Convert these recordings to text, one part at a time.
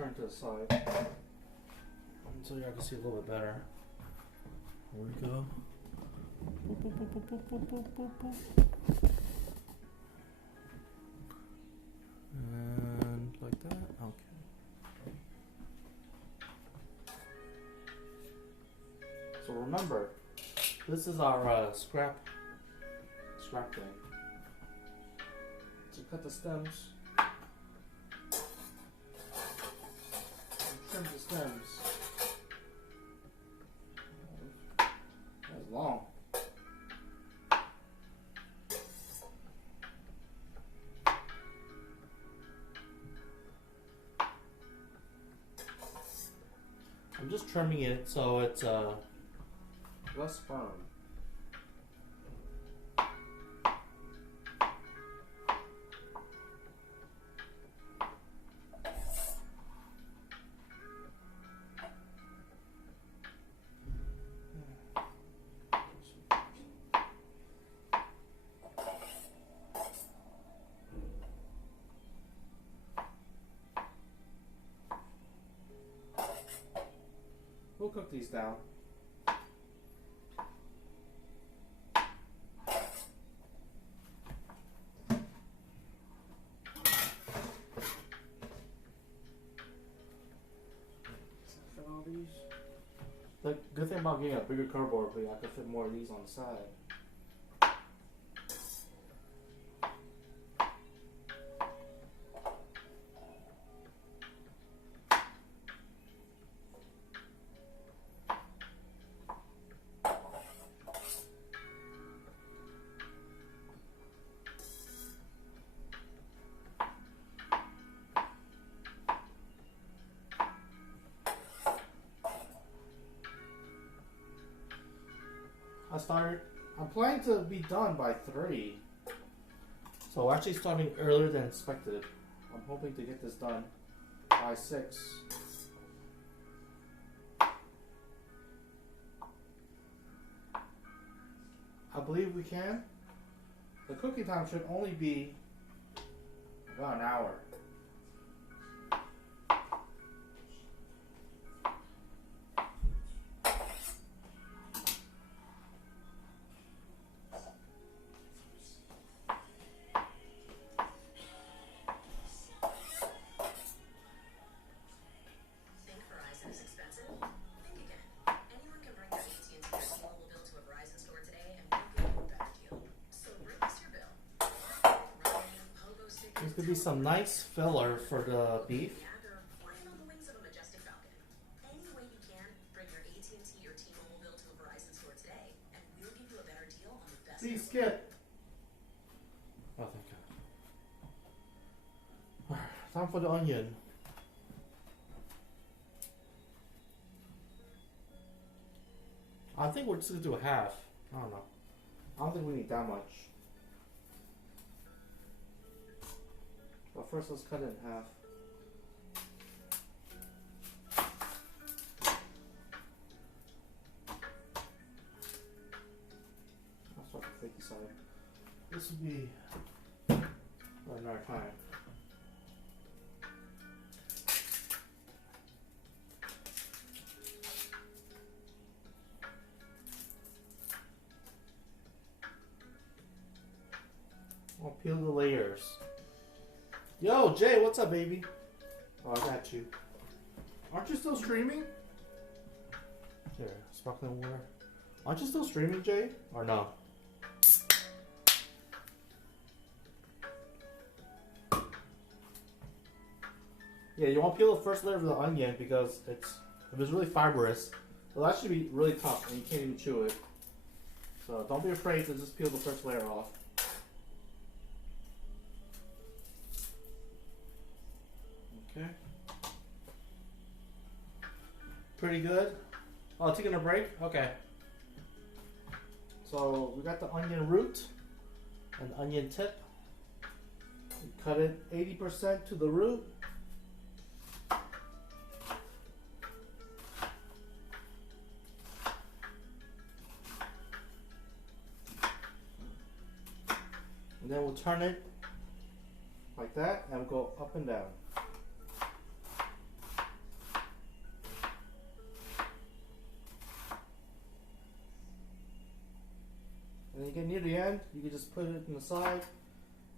turn to the side so y'all can see a little bit better. Here we go. Boop, boop, boop, boop, boop, boop, boop, boop, boop. And like that. Okay. So remember, this is our scrap thing. So cut the stems. Trim the stems. That's long. I'm just trimming it so it's less firm. We'll cook these down. Fit all these. The good thing about getting a bigger cardboard plate, I can fit more of these on the side. I'm planning to be done by 3. So we're actually starting earlier than expected. I'm hoping to get this done by 6. I believe we can. The cooking time should only be about an hour. This could be some nice filler for the beef. Please skip. Oh, thank God. Time for the onion. I think we're just gonna do a half. I don't know. I don't think we need that much. But first, let's cut it in half. I'll start the flaky side. This would be another time. I'll peel the layers. Yo, Jay, what's up, baby? Oh, I got you. Aren't you still streaming? Here, sparkling water. Aren't you still streaming, Jay? Or no? Yeah, you want to peel the first layer of the onion because if it's really fibrous, it'll actually be really tough and you can't even chew it. So don't be afraid to just peel the first layer off. Okay. Pretty good. Oh, taking a break? Okay. So we got the onion root and onion tip. We cut it 80% to the root. And then we'll turn it like that and we'll go up and down. end, you can just put it in the side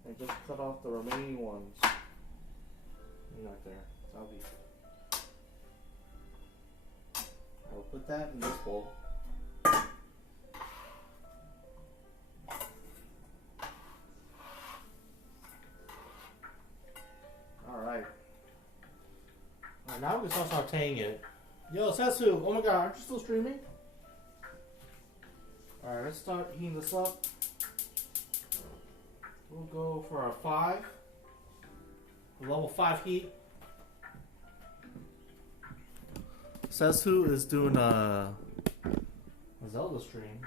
and just cut off the remaining ones. Right there. That'll be. I will put that in this bowl. Alright. Now we can start sauteing it. Yo, Setsu, oh my god, aren't you still streaming? Alright, let's start heating this up. We'll go for a 5. A level 5 heat. Setsu is doing a Zelda stream.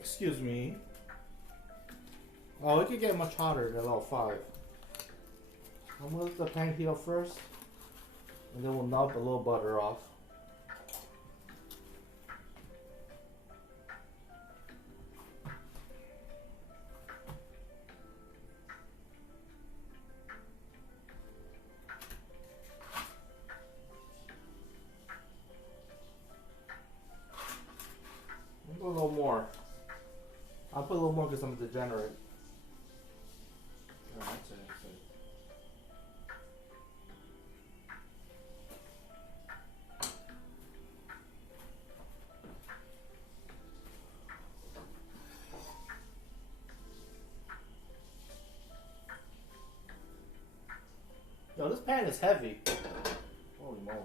Excuse me. Oh, it could get much hotter than level 5. I'm gonna let the pan heat up first, and then we'll knob a little butter off. I'll put a little more. I'll put a little more because I'm a degenerate. Oh, that's it. Yo, this pan is heavy. Holy moly.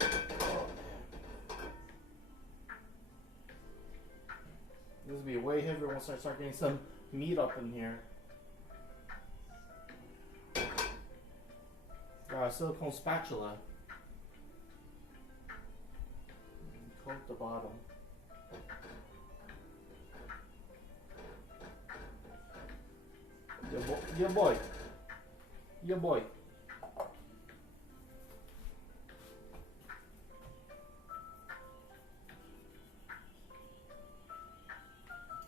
Oh, man. This will be way heavier once I start getting some meat up in here. Silicone spatula. Coat the bottom. Your boy. Your boy.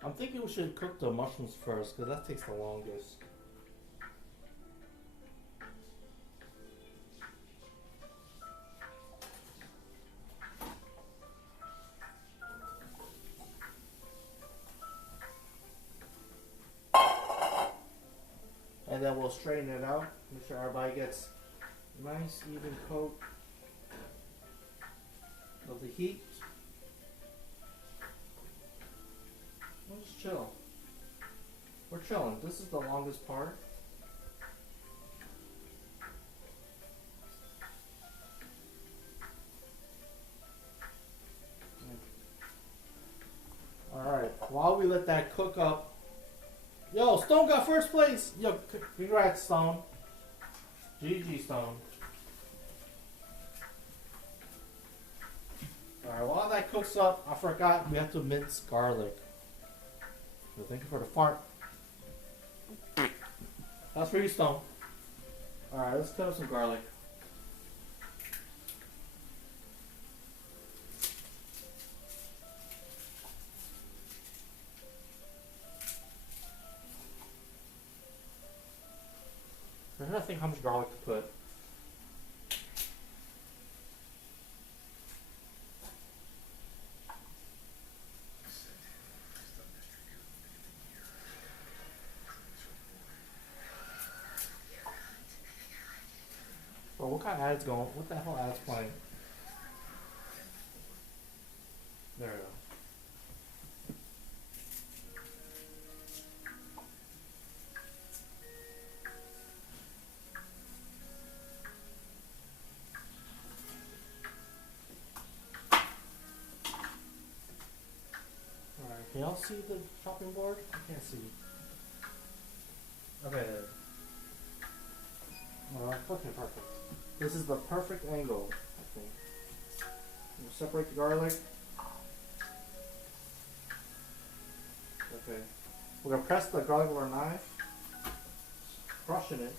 I'm thinking we should cook the mushrooms first because that takes the longest. And then we'll straighten it out. Make sure everybody gets a nice even coat of the heat. We'll just chill. We're chilling. This is the longest part. Alright, while we let that cook up. Yo, Stone got first place! Yo, congrats, Stone. GG, Stone. Alright, while that cooks up, I forgot we have to mince garlic. So thank you for the fart. That's for you, Stone. Alright, let's cut up some garlic. I'm trying to think how much garlic to put. Bro, what kind of ad's going? What the hell ad's playing? There we go. Can y'all see the chopping board? I can't see. Okay. Okay, perfect. This is the perfect angle, I think. We'll separate the garlic. Okay. We're gonna press the garlic with our knife. Crushing it.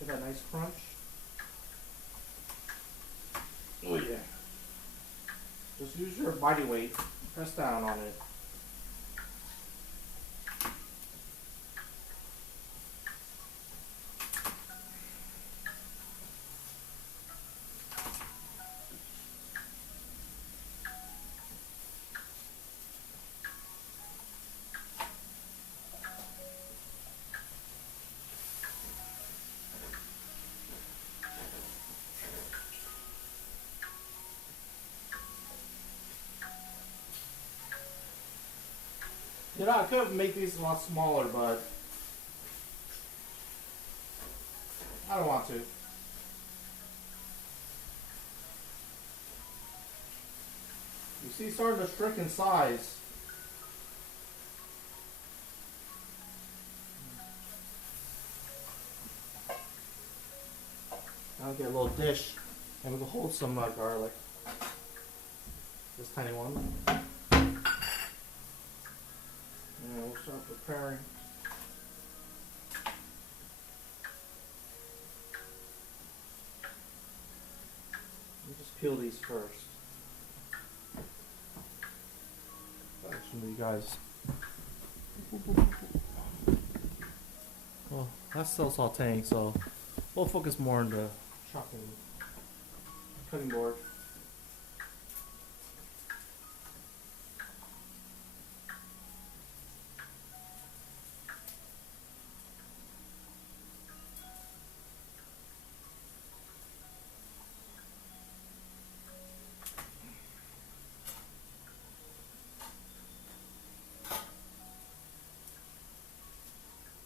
Get that nice crunch. Oh yeah. Just use your body weight. Press down on it. You know, I could make these a lot smaller, but I don't want to. You see, it's starting to shrink in size. I'll get a little dish and we can hold some garlic. This tiny one. And we'll start preparing. Let me just peel these first. Actually, you guys. Well, that's still sauteing, so we'll focus more on the chopping cutting board.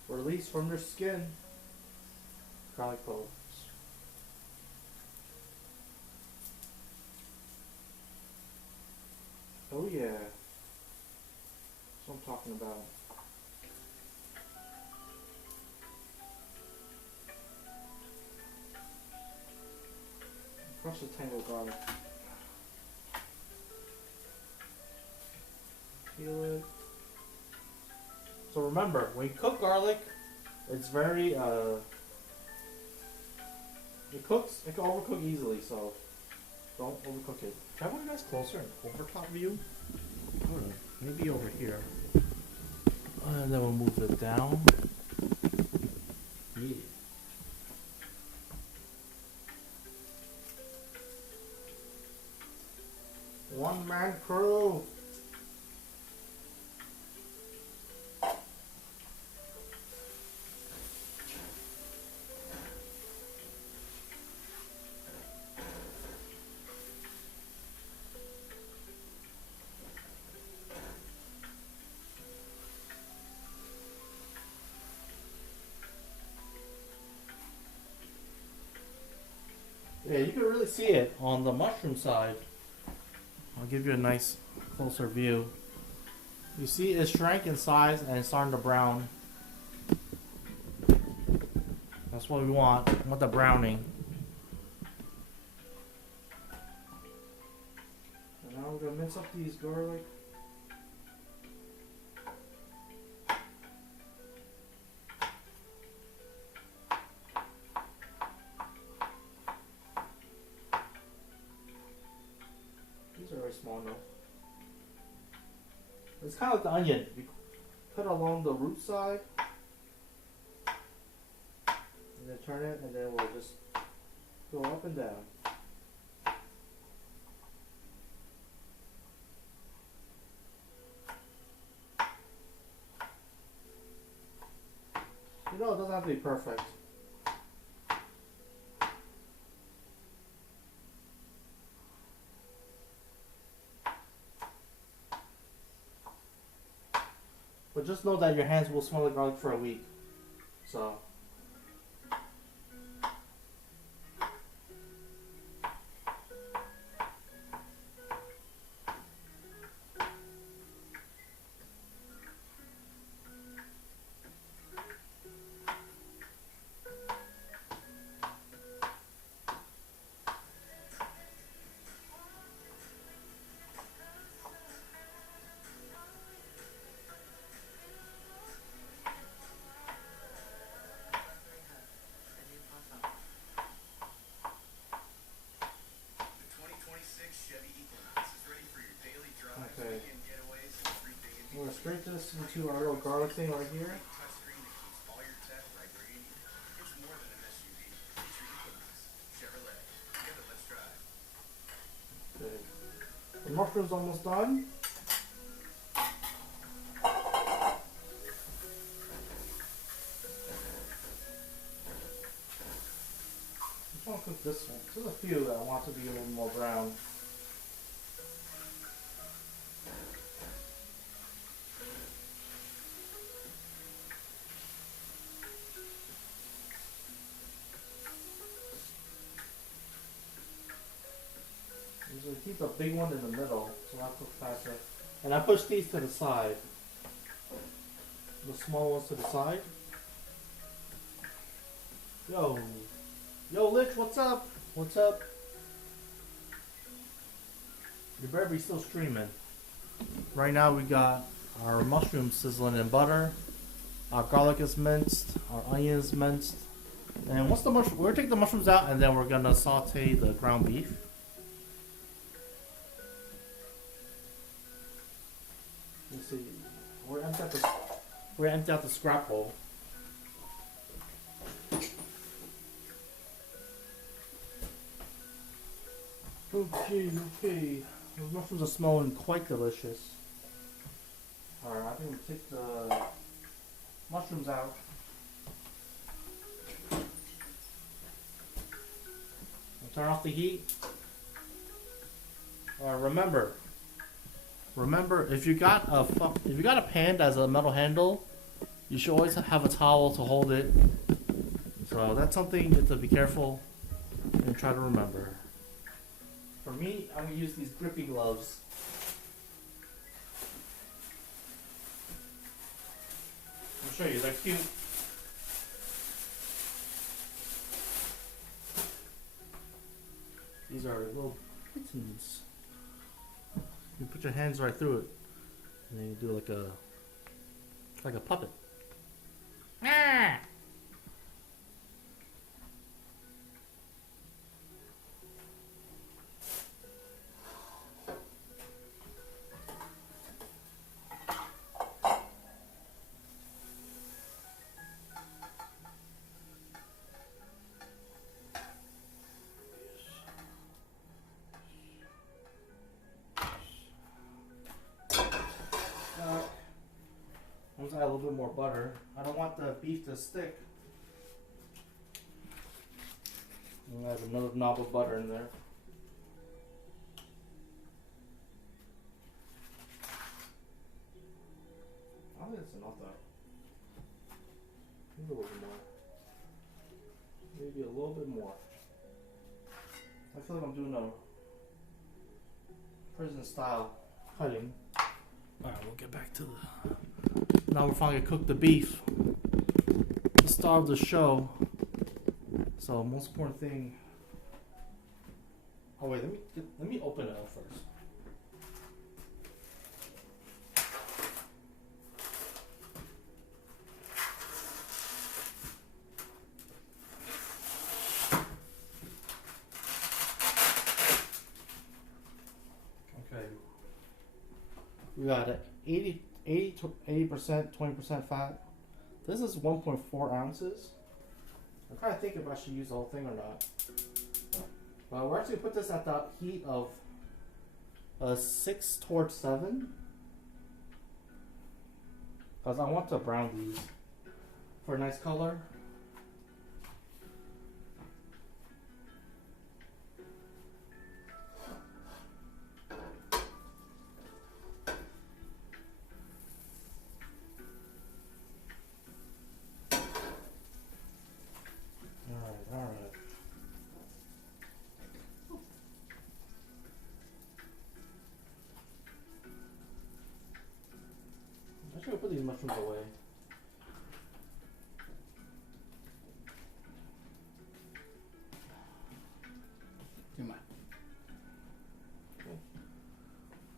Release from their skin. Garlic cloves. Oh yeah. That's what I'm talking about. Crush the tangled garlic. Peel it. So remember, when you cook garlic, it's very it can overcook easily, so don't overcook it. Can I put you guys closer and over top view? Maybe over here. And then we'll move it down. Yeah. One man crew. Yeah, you can really see it on the mushroom side. I'll give you a nice closer view. You see it shrank in size and it's starting to brown. That's what we want. We want the browning. And now we're gonna mix up these garlic. These are very small enough. It's kind of like the onion. You cut along the root side, and then turn it, and then we'll just go up and down. You know, it doesn't have to be perfect. But just know that your hands will smell like garlic for a week. So. We're going to scrape this into our little garlic thing right here. Okay. The mushroom's almost done. I'm going to cook this one. There's a few that I want to be a little more brown. So keep the big one in the middle, so that cooks faster. And I push these to the side. The small ones to the side. Yo. Yo, Lich, what's up? What's up? You better be still streaming. Right now we got our mushrooms sizzling in butter. Our garlic is minced. Our onion is minced. And once the we're gonna take the mushrooms out, and then we're gonna saute the ground beef. Let's see. We're gonna empty out the scrap bowl. Okay. Those mushrooms are smelling quite delicious. Alright, I think we'll take the mushrooms out. Turn off the heat. Remember, if you got a pan that has a metal handle, you should always have a towel to hold it. So that's something you have to be careful and try to remember. For me, I'm gonna use these grippy gloves. I'll show you, they're cute. These are little buttons. You put your hands right through it, and then you do like a puppet. Ah! I'm gonna add a little bit more butter. I don't want the beef to stick. I'm gonna add another knob of butter in there. I think that's enough though. Maybe a little bit more. Maybe a little bit more. I feel like I'm doing a prison style cutting. Alright, we'll get back to the... Now we're finally gonna cook the beef. The star of the show. So most important thing. Oh wait, let me open it up first. Okay. We got it. 80%, 20% fat. This is 1.4 ounces. I'm trying to think if I should use the whole thing or not. But we're actually going to put this at the heat of 6 towards 7. Because I want to brown these for a nice color. Alright. I should put these mushrooms away.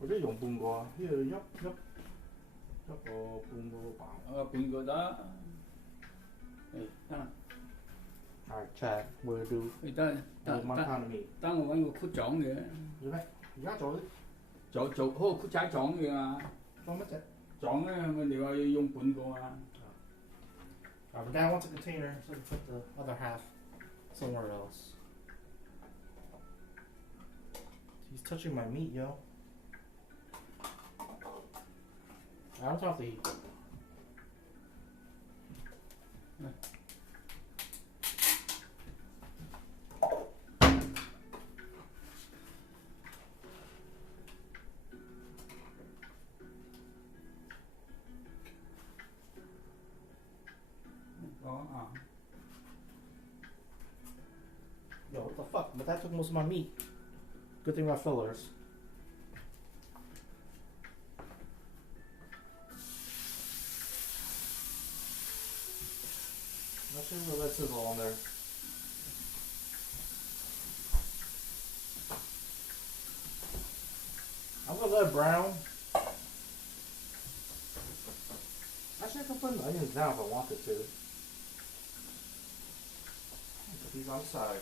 Or dùng bùn gò, ví dụ dốc bùn gò bảo. Bún gò đó. Alright, Chad, we'll do one pound of meat. Tao揾個khúc trộn kìa. Vậy đấy, giá trộn đi. Trộn khúc trái trộn kìa mà. Trộn mất chạy. Trộn á, mình đều dùng bún gò à. But Dad wants a container, so we put the other half somewhere else. He's touching my meat, yo. I don't have to eat. Yo, what the fuck? But that took most of my meat. Good thing about fillers. Actually, we'll let sizzle on there. I'm gonna let it brown. Actually, I can put the onions down if I wanted to. Put these on the side.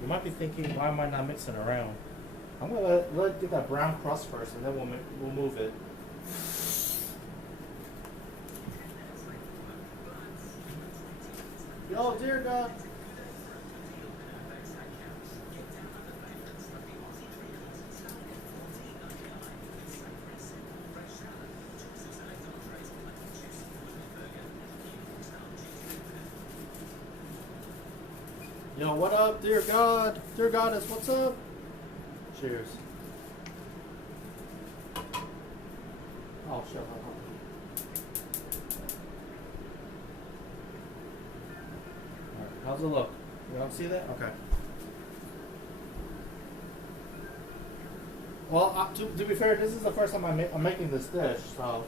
You might be thinking, why am I not mixing around? I'm gonna let it get that brown crust first, and then we'll move it. Yo, dear God. Yo, what up, dear God? Dear Goddess, what's up? Cheers. Oh, shut up. Alright, how's it look? You don't see that? Okay. Well, to be fair, this is the first time I'm making this dish, so.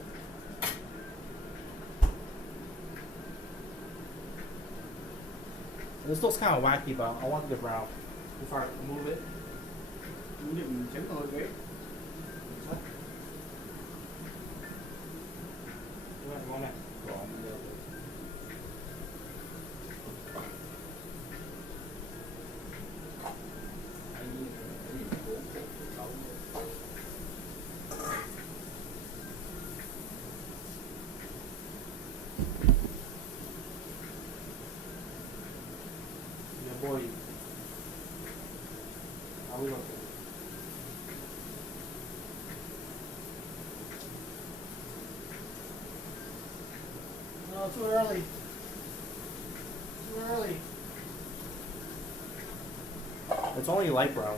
This looks kind of wacky, but I want it to brown before I move it. Mình chấm thôi cái. Ngon này. Boy, how we looking? No, too early. Too early. It's only light brown.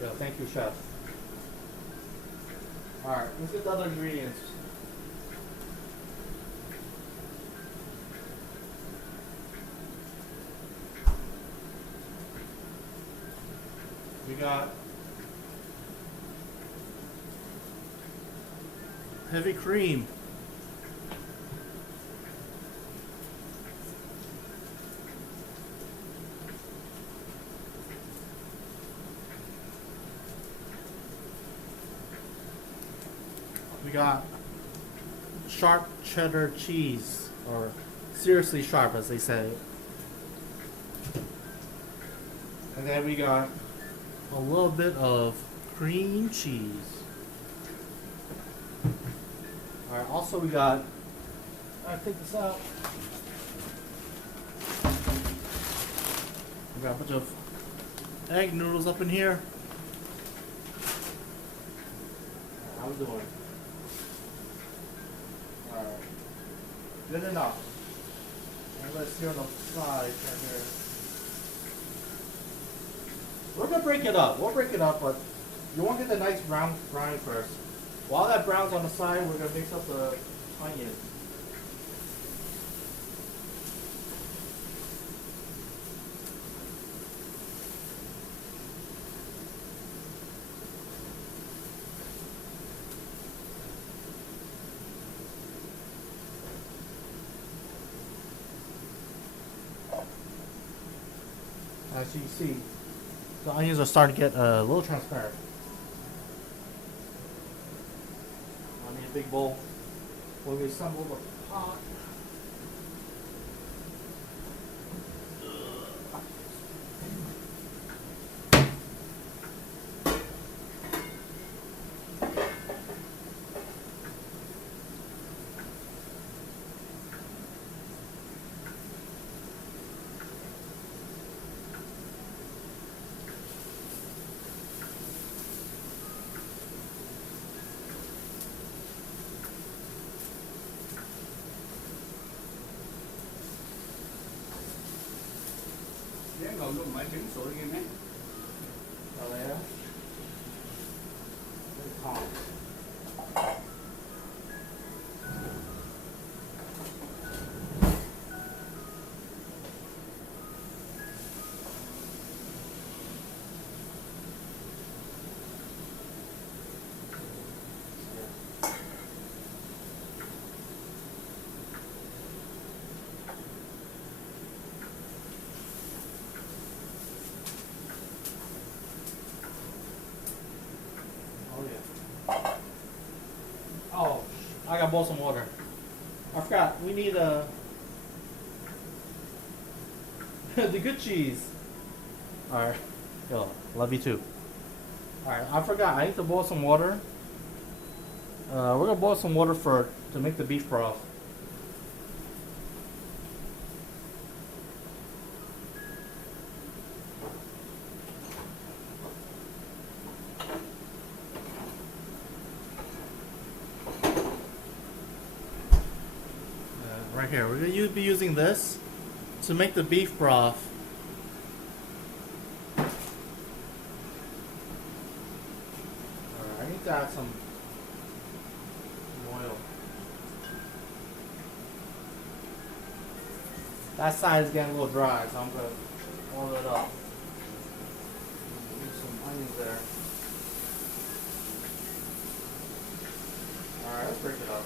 Yeah, thank you, chef. Alright, let's get the other ingredients. We got heavy cream. We got sharp cheddar cheese, or seriously sharp as they say. And then we got a little bit of cream cheese. Alright, also we got, I take this out. We got a bunch of egg noodles up in here. How we doing? Alright. Good enough. And let's see on the side right here. We're gonna break it up. We'll break it up, but you want to get the nice brown brine first. While that brown's on the side, we're gonna mix up the onions. As you see, the onions are starting to get a little transparent. I need a big bowl when we assemble the pot. ngồi luôn mấy trứng sủi kia mấy. Oh yeah? Very calm. Oh, I gotta boil some water. I forgot. We need the good cheese. All right. Yo, love you too. All right. I forgot. I need to boil some water. We're gonna boil some water to make the beef broth. Right here, we're gonna be using this to make the beef broth. Alright, I need to add some oil. That side is getting a little dry, so I'm gonna oil it up. Use some onions there. Alright, let's break it up.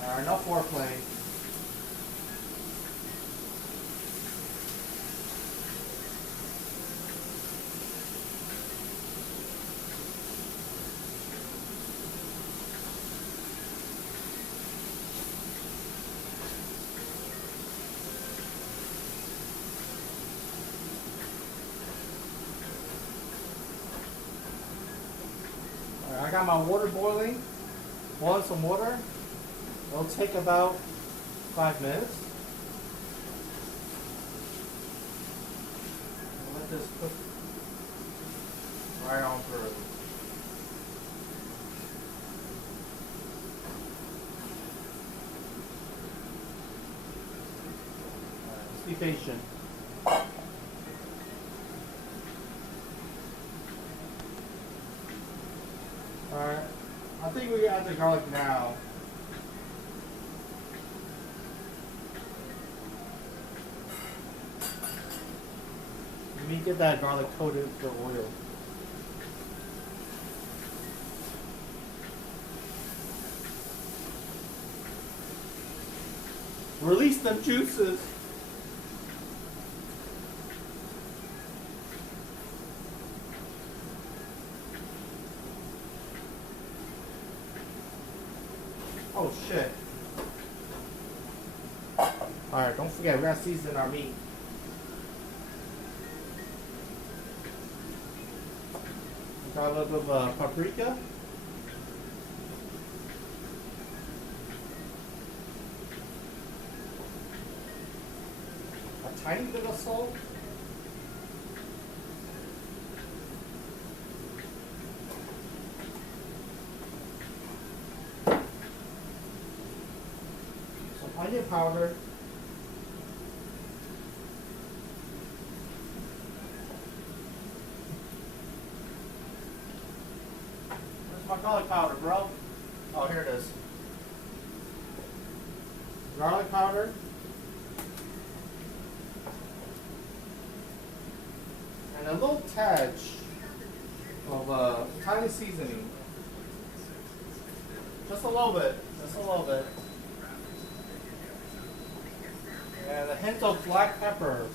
Alright, no foreplay. Alright, I got my water boiling. Boiling some water. It'll take about 5 minutes. I'll let this cook right on through. Just be patient. Alright, I think we add the garlic now. Let me get that garlic coated with the oil. Release them juices. Oh shit. Alright, don't forget, we gotta season our meat. Got a little bit of paprika. A tiny bit of salt. Some onion powder. My garlic powder, bro. Oh, here it is. Garlic powder. And a little tad of tiny seasoning. Just a little bit. Just a little bit. And a hint of black pepper.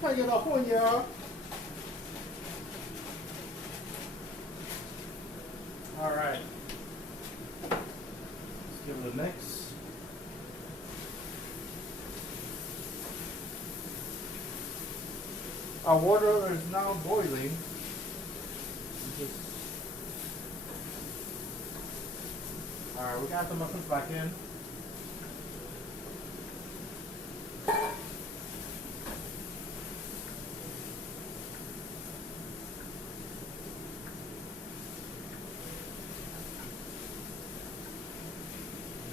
Can I get up on y'all? Alright. Let's give it a mix. Our water is now boiling. Alright, we got the muffins back in.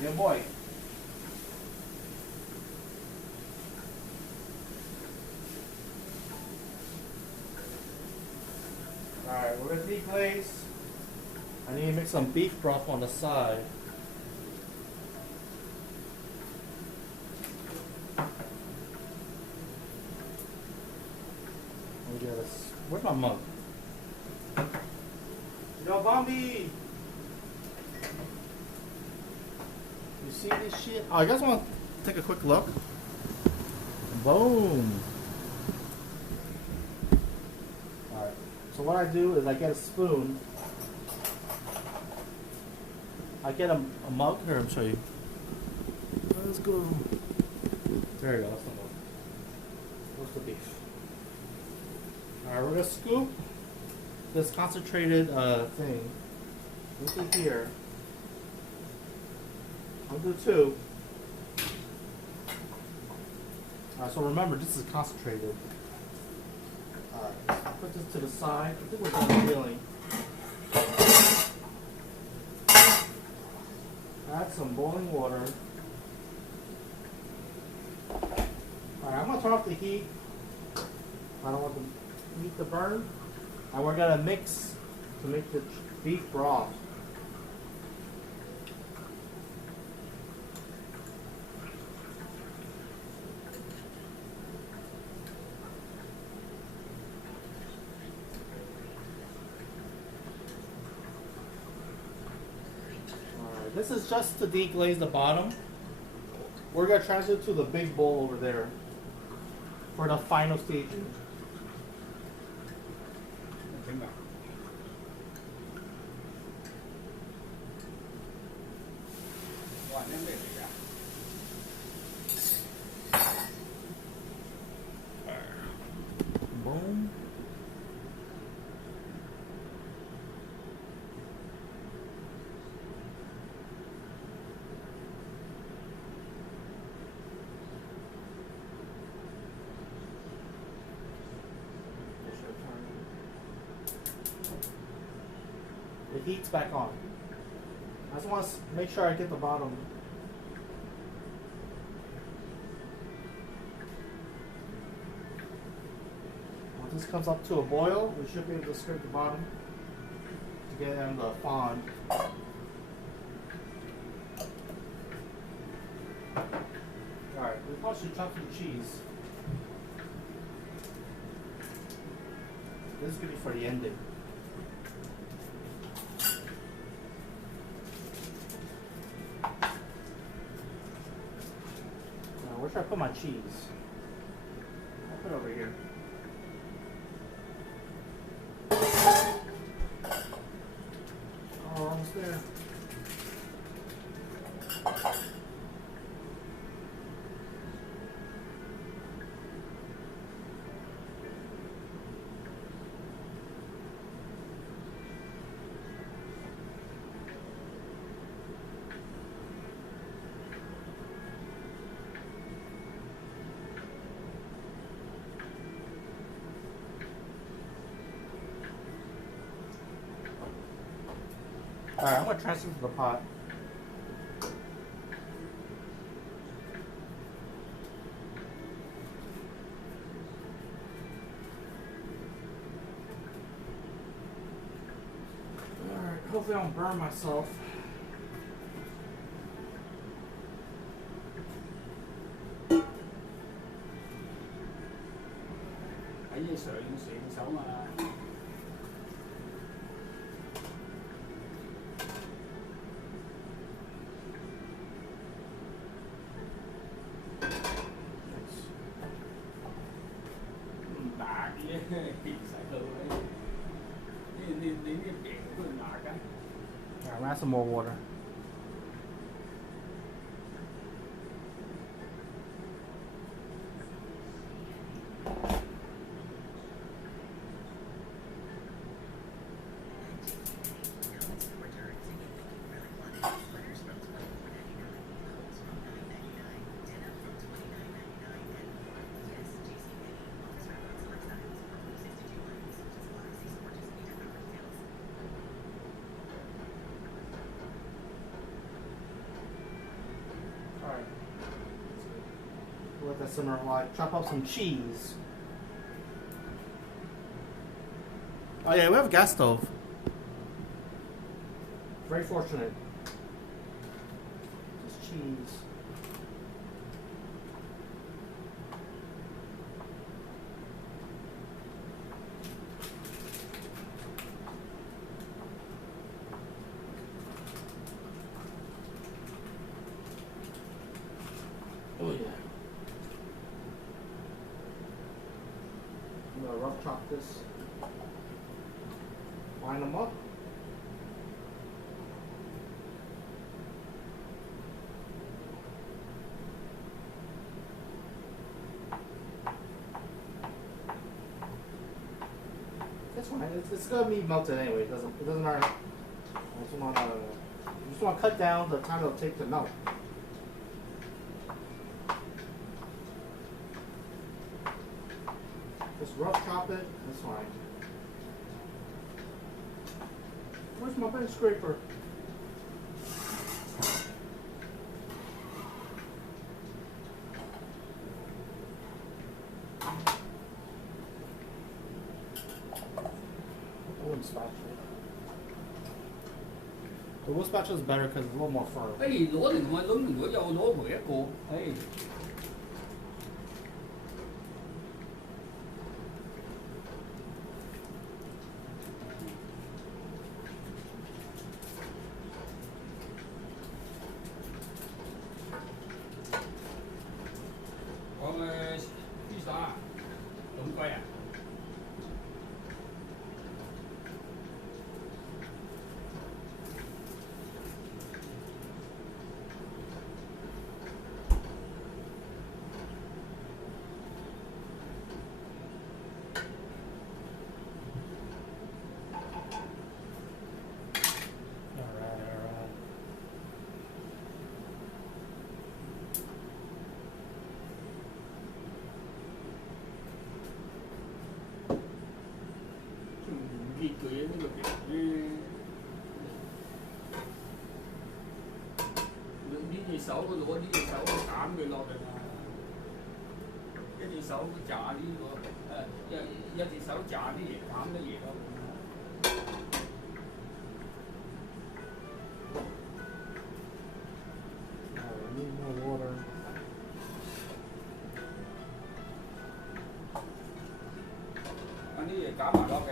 Yeah, boy. Alright, we're gonna deglaze. I need to make some beef broth on the side. Where's my mug? Yo, Bombi! You see this shit? Oh, you guys want to take a quick look? Boom! Alright, so what I do is I get a spoon. I get a mug. Here, I'll show you. Let's go. There you go, that's the mug. Where's the beef? Alright, we're gonna scoop this concentrated thing into here. I'll do 2. Alright, so remember, this is concentrated. Alright, put this to the side. I think we're done peeling. Add some boiling water. Alright, I'm gonna turn off the heat. I don't want the meat to burn. And we're gonna mix to make the beef broth. Alright, this is just to deglaze the bottom. We're gonna transfer it to the big bowl over there for the final staging. Boom. The heat's back on. I just want to make sure I get the bottom. Once this comes up to a boil, we should be able to scrape the bottom to get in the fond. Alright, we probably should chop some cheese. This is going to be for the ending. Where should I put my cheese? I'll put it over here. Oh, almost there. Alright, I'm going to transfer to the pot. Alright, hopefully I don't burn myself. Alright, add some more water. Let that simmer while I chop up some cheese. Oh yeah, we have a gas stove. Very fortunate. Just cheese. Oh yeah. I'm gonna rough chop this. Line them up. That's fine. It's gonna be melted anyway. It doesn't matter. You just want to cut down the time it'll take to melt. Just rough chop it. That's fine. Where's my bench scraper? Wooden spatula. The wood spatula is better because it's a little more firm. 哎，攞嚟同我諗，如果又攞回一個，唉。我嘅披薩咁貴啊！熱佢呢個皮呢隻手攞呢隻手斬佢落嚟啊！一隻手炸呢個一隻手炸啲嘢斬啲嘢咯。Need more water. 啊啲嘢搞埋落嘅。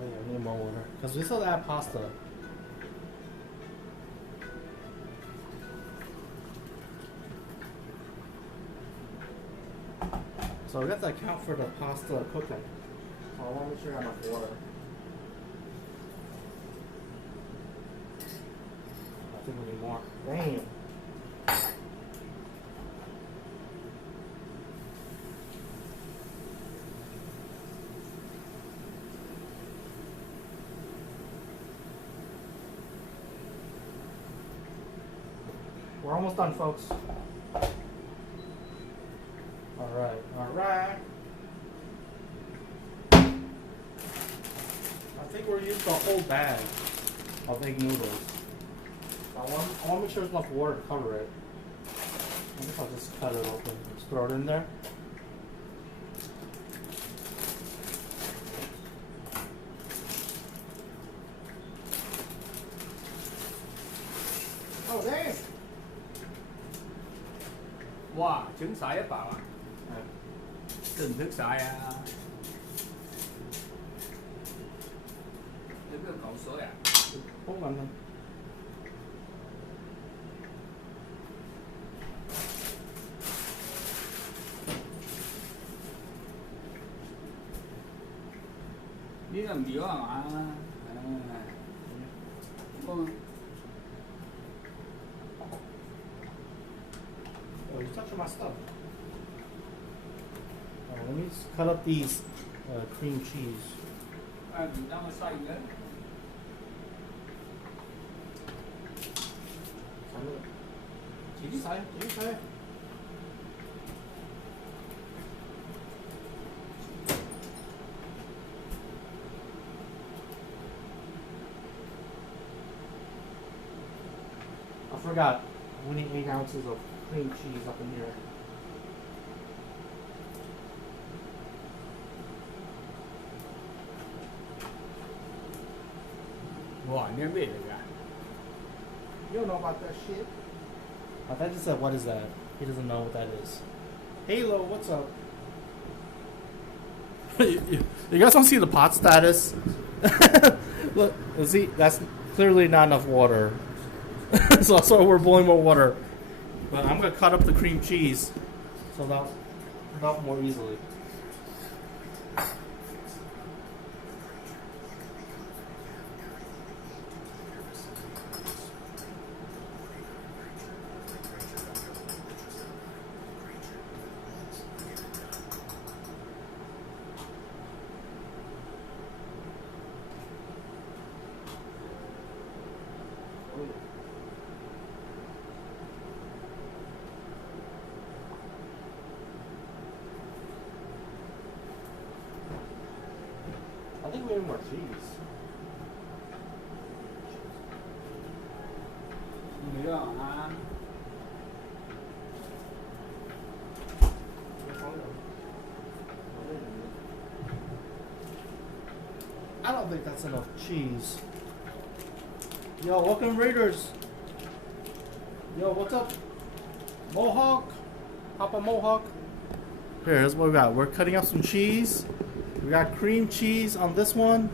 Oh yeah, we need more water. Because we still add pasta. So we got to account for the pasta cooking. So I want to make sure I have enough water. I think we need more. Damn. We're almost done, folks. Alright, alright. I think we're using the whole bag of egg noodles. I want to make sure there's enough water to cover it. I guess I'll just cut it open. Just throw it in there. Oh, damn! 哇！整晒一包啊！識唔識晒啊？你邊度嚿水啊？好緊啊！呢個唔要係嘛？Oh, you're touching my stuff. Let me just cut up these cream cheese. 誒唔得我細嘅。自己洗，自己洗。I forgot. We need 8 ounces of cream cheese up in here. Wow, nhớ biết được à? You don't know about that shit. I thought just said, what is that? He doesn't know what that is. Halo, what's up? You guys don't see the pot status? Look, see, that's clearly not enough water. so we're boiling more water. But I'm gonna cut up the cream cheese so that'll melt more easily. I think we need more cheese. Nhớ hả? I don't think that's enough cheese. Yo, welcome Raiders. Yo, what's up? Mohawk? Papa Mohawk? Here's what we got. We're cutting up some cheese. We got cream cheese on this one.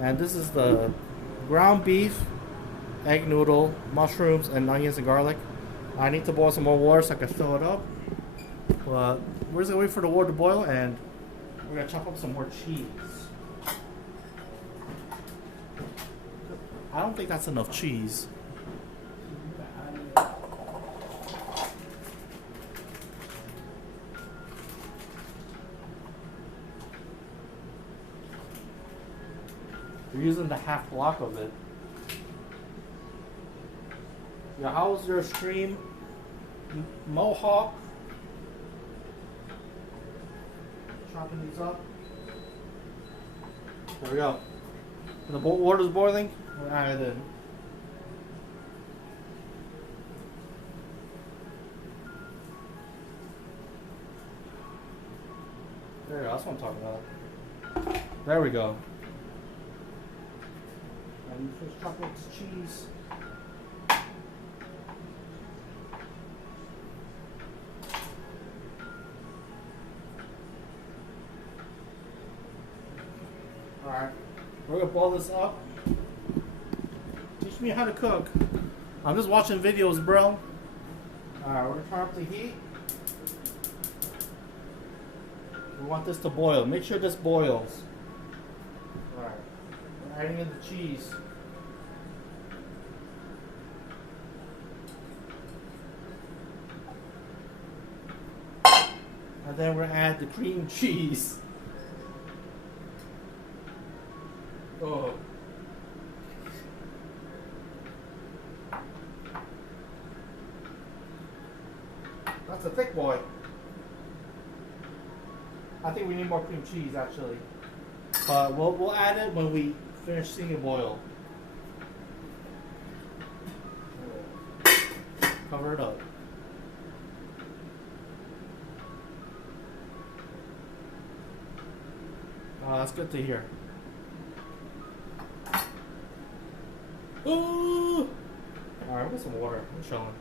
And this is the ground beef, egg noodle, mushrooms, and onions and garlic. I need to boil some more water so I can fill it up. But we're just gonna wait for the water to boil and we're gonna chop up some more cheese. I don't think that's enough cheese. You're using the half block of it. Yeah, how's your stream? Mohawk? Chopping these up. There we go. And the water's boiling. We'll add it in. There you go, that's what I'm talking about. There we go. And you finish chopping up this cheese. Alright, we're gonna boil this up. Teach me how to cook. I'm just watching videos, bro. Alright, we're gonna turn up the heat. We want this to boil. Make sure this boils. Alright, we're adding in the cheese. And then we're gonna add the cream cheese. Oh. That's a thick boy. I think we need more cream cheese actually. But we'll add it when we finish seeing it boil. Cover it up. Oh, that's good to hear. Ooh! Alright, we'll get some water. I'm chilling.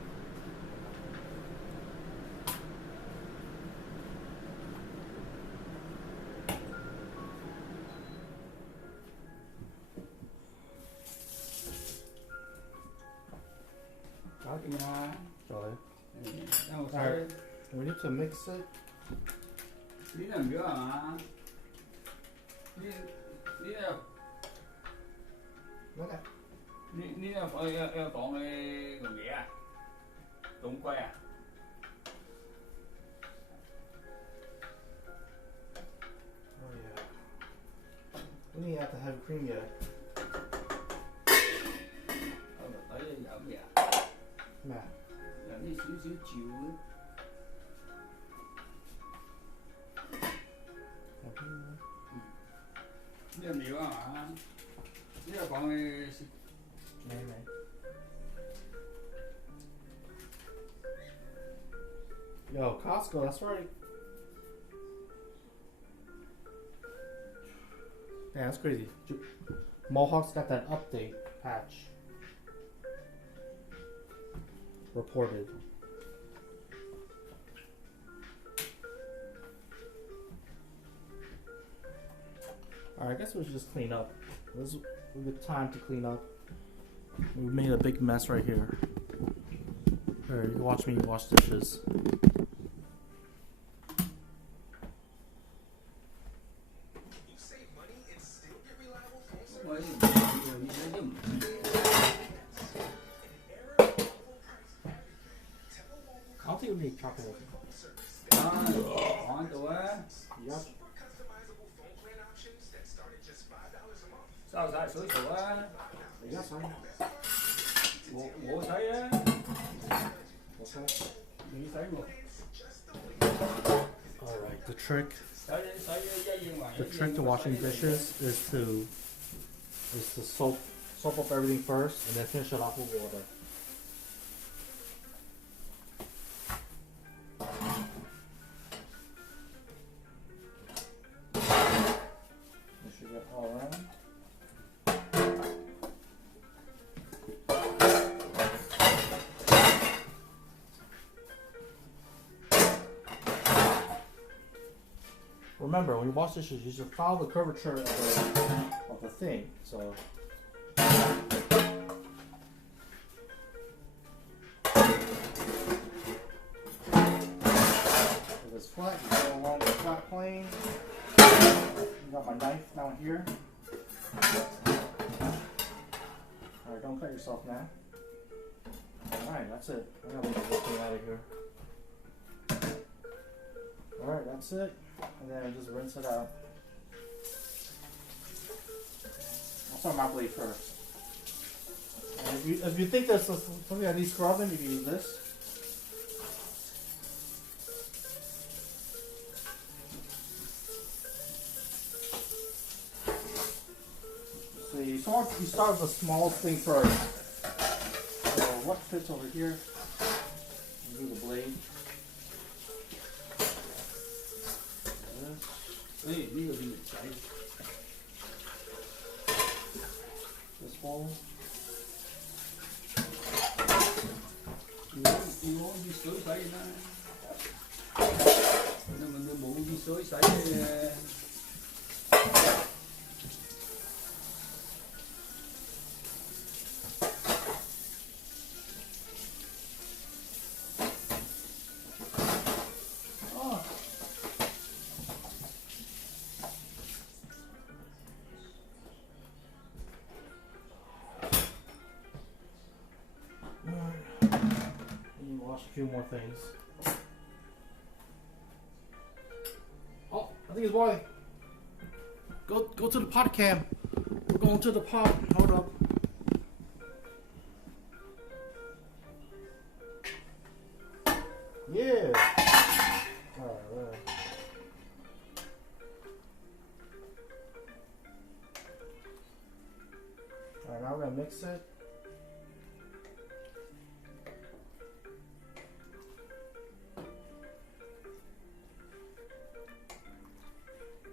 Sorry. Alright, we need to mix it. Lý làm chưa hả? Lý là Okay. lý là phải講你個嘢啊，凍龜啊。Oh yeah. We didn't have to have cream yet. Tới giờ gì à? Nè. Giờ đi 少少照嘅。呢個未啊嘛？呢個講嘅沒。Yo, Costco, that's right. Yeah, that's crazy. Mohawk's got that update patch. Reported. Alright, I guess we should just clean up. This is a good time to clean up. We made a big mess right here. Here, you watch me wash dishes. I don't think we need chocolate. 放喺度啊！ Yep. 收晒水槽啊！你而家洗？我洗啊！我洗。你洗喎。Alright, the trick. 洗一樣還 The trick to washing dishes is to soap up everything first and then finish it off with water. Make sure you get all around. Remember, when you wash dishes, you should follow the curvature of the thing. So. If it's flat, you go along the flat plane. You got my knife down here. Alright, don't cut yourself now. Alright, that's it. I gotta leave this thing out of here. Alright, that's it. And then just rinse it out. I'll start my blade first. And if you think there's something that needs scrubbing, you can use this. So you start with the smallest thing first. So what fits over here? You do the blade. 誒呢個點嚟洗？ This hole. 我熱水洗啦，你問佢冇熱水洗嘅。Wash a few more things. Oh, I think it's boiling. Go to the pot cam. We're going to the pot. Hold up. Yeah. Alright. Alright, now we're gonna mix it.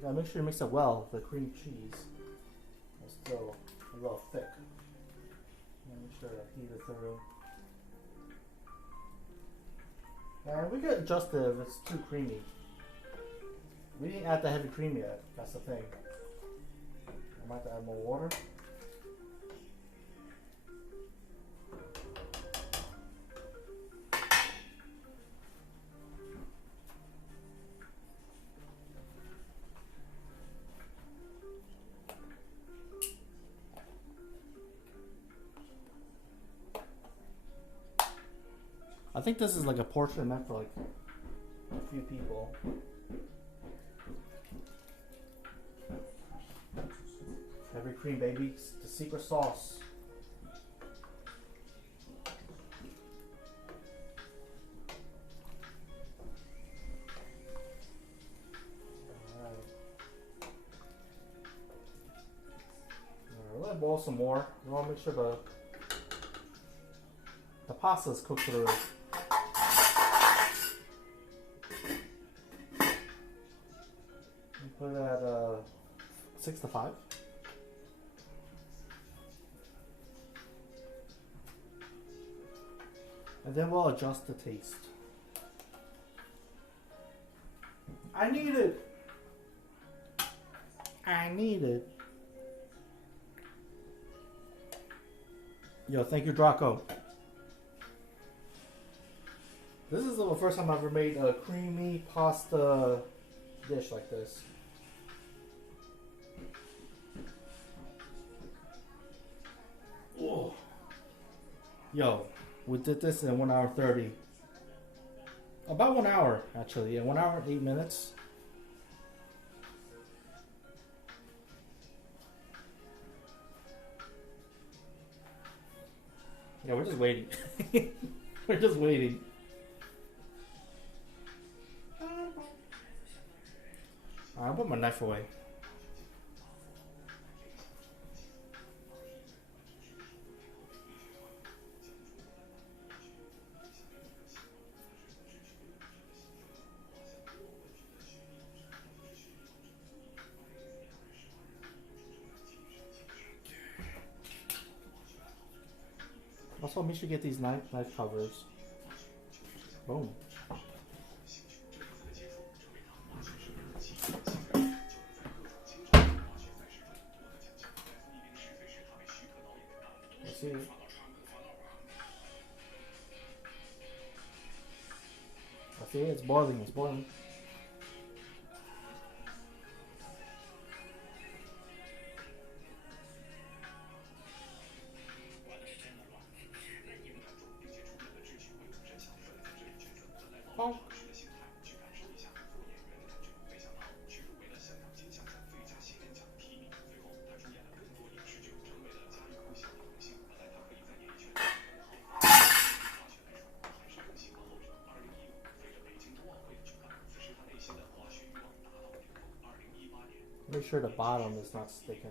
Now make sure you mix it well. The cream cheese is still a little thick. Make sure to heat it through. And we can adjust it if it's too creamy. We didn't add the heavy cream yet. That's the thing. I might have to add more water. I think this is like a portion meant for like a few people. Heavy cream, baby. It's the secret sauce. boil some more. We want to make sure the pasta is cooked through. Put it at 6 to 5. And then we'll adjust the taste. I need it. I need it. Yo, thank you, Draco. This is the first time I've ever made a creamy pasta dish like this. Oh. Yo, we did this in 1 hour 30. About 1 hour, actually. Yeah, 1 hour 8 minutes. Yeah, we're just waiting. We're just waiting. I'll put my knife away. Also, make sure you get these knife covers. Boom. Let's see. I see it's boiling. It's boiling. Oh. Make sure the bottom is not sticking.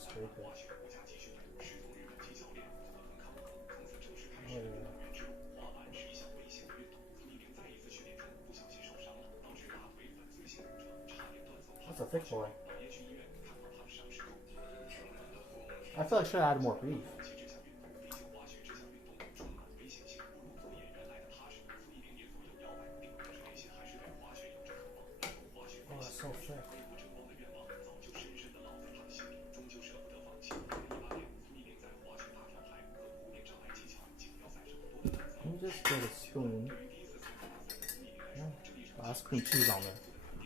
Scrape it. There we go. That's a thick boy. I feel like I should add more beef. Oh, that's so thick. Let me just get a spoon. Yeah. Oh, that's cream cheese on there.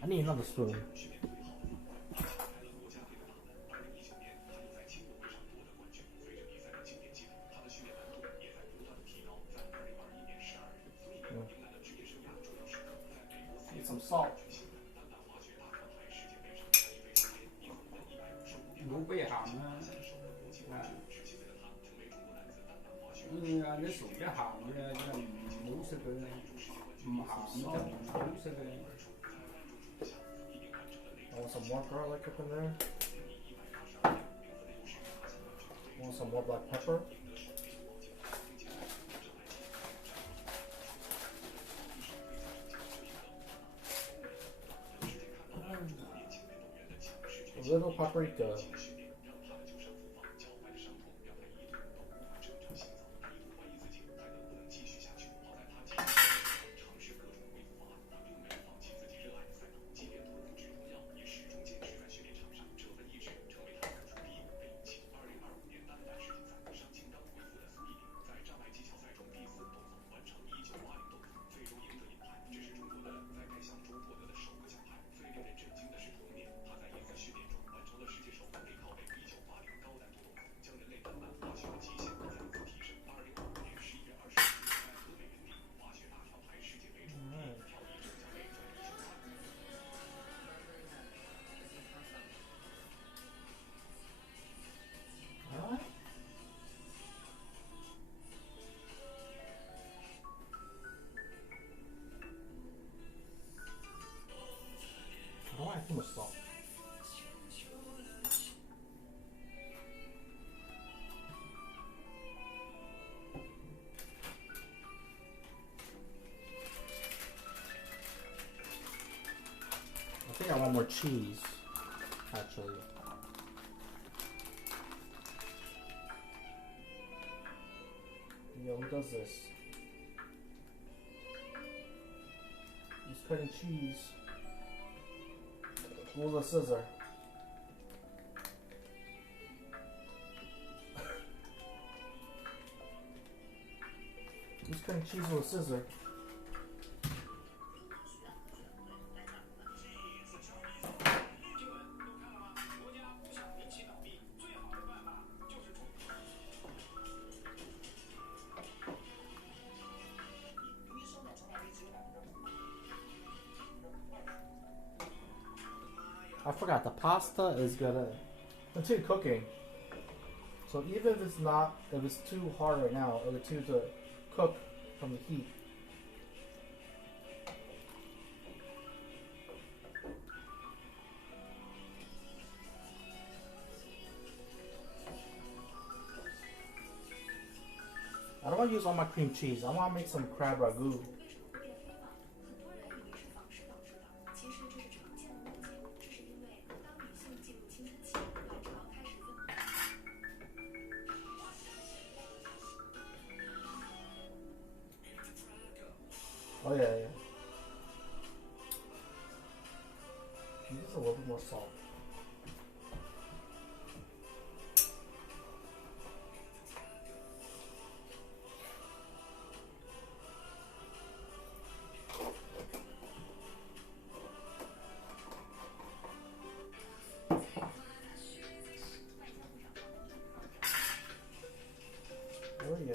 I need another spoon. Need some salt. 冇俾鹹啦，你熟得鹹嘅，真係唔好食佢啦，唔鹹就唔好食嘅。I want some more garlic up in there. I want some more black pepper. A little paprika. want more cheese, actually. Yo, who does this? He's cutting cheese. With a scissor. He's cutting cheese with a scissor. I forgot the pasta is gonna continue cooking. So even if it's too hard right now, it'll continue to cook from the heat. I don't want to use all my cream cheese. I want to make some crab ragu. Oh yeah. Just a little bit more salt. Oh yeah.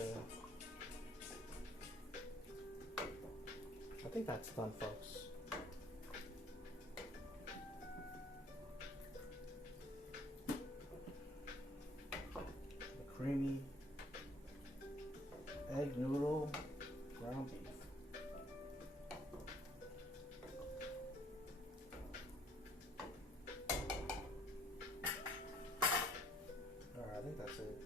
I think that's done, folks. The creamy egg noodle ground beef. Alright, I think that's it.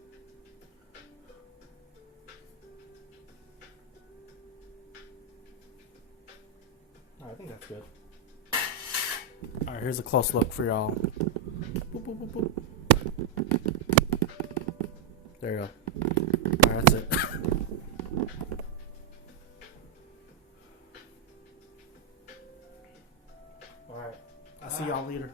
I think that's good. Alright, here's a close look for y'all. Boop, boop, boop, boop. There you go. Alright, that's it. Alright, I'll see y'all later.